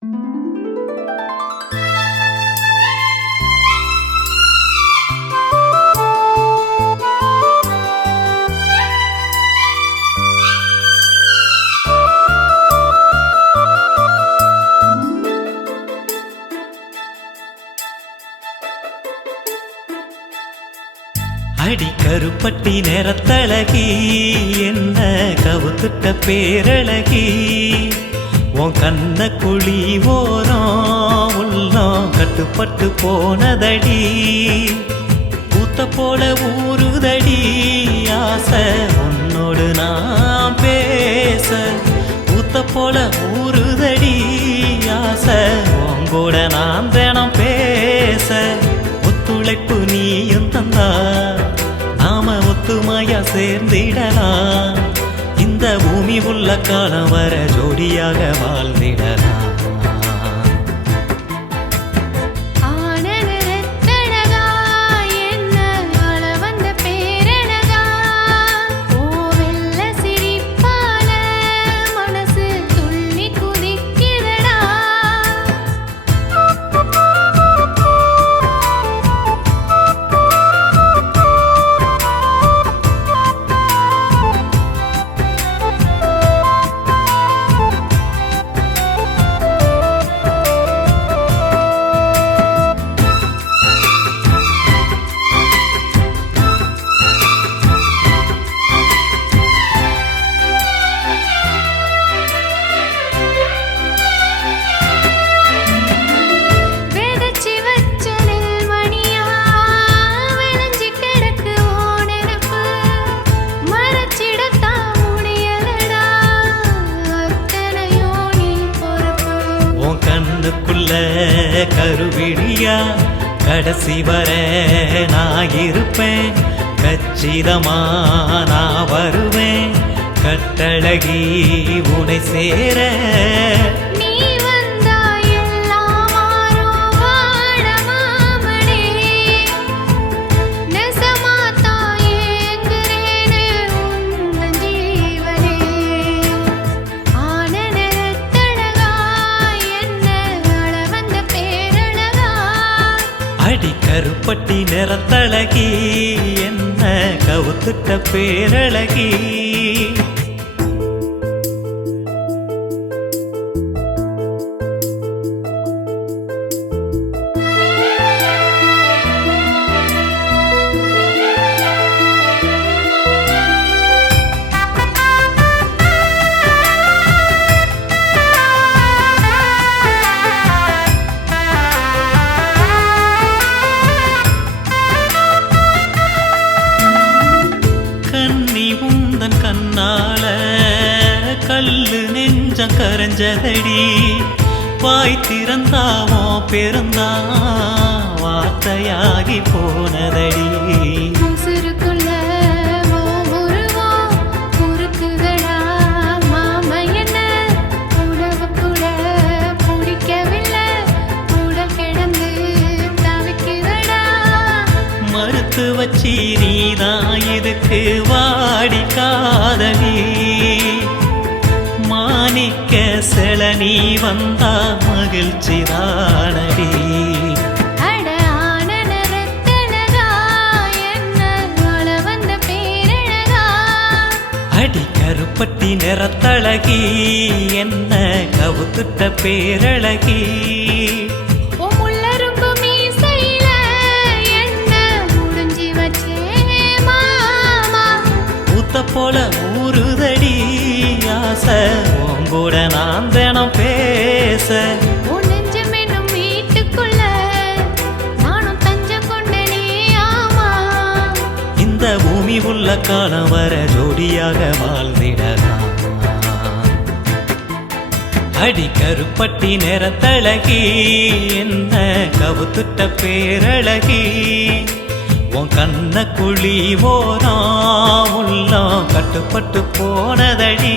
அடி கருப்பட்டி நேரத்தழகி என்ன கவுத்துட்ட பேரழகி உன் கண்ண குழி ஓரம் உள்ளம் கட்டுப்பட்டு போனதடி பூத்த போல ஊறுதடி ஆசை உன்னோடு நான் பேச பூத்த போல ஊறுதடி ஆசை உங்கூட நான் தினம் பேச ஒத்துழைப்பு நீயும் தந்தா நாம ஒத்துமையா சேர்ந்திடலாம் இந்த பூமி உள்ள காலம் வர ஜோடியாக வாழ்ந்திடலாம். கருவிழியா கடைசி வர நான் இருப்பேன் கச்சிதமா நான் வருவேன் கட்டழகி உனை சேர அடி கருப்பட்டி நிறத்தழகி என்ன கவுத்துட்ட பேரழகி கண்ணால கல்லு நெஞ்சம் கரைஞ்சதடி வாய் திறந்தாவோ பெருந்தா வார்த்தையாகி போனதடி மறுத்து வச்சி நீதான் இதுக்கு வாடி காதலி மாணிக்க செல நீ வந்தா மகிழ்ச்சி தானடி. அடி கருப்பட்டி நிறத்தழகி என்ன கவுத்துட்ட பேரழகி போல ஊறுதடி ஆசை உங்கூட நான் தினம் பேச வீட்டுக்குள்ள நானும் தஞ்சம் கொண்டனே ஆமா இந்த பூமி உள்ள காலம் வர ஜோடியாக வாழ்ந்திடலாம். அடி கருப்பட்டி நிறத்தழகி என்ன கவுத்துட்ட பேரழகி உன் கண்ண குழி ஓரம் உள்ளம் கட்டுப்பட்டு போனதடி.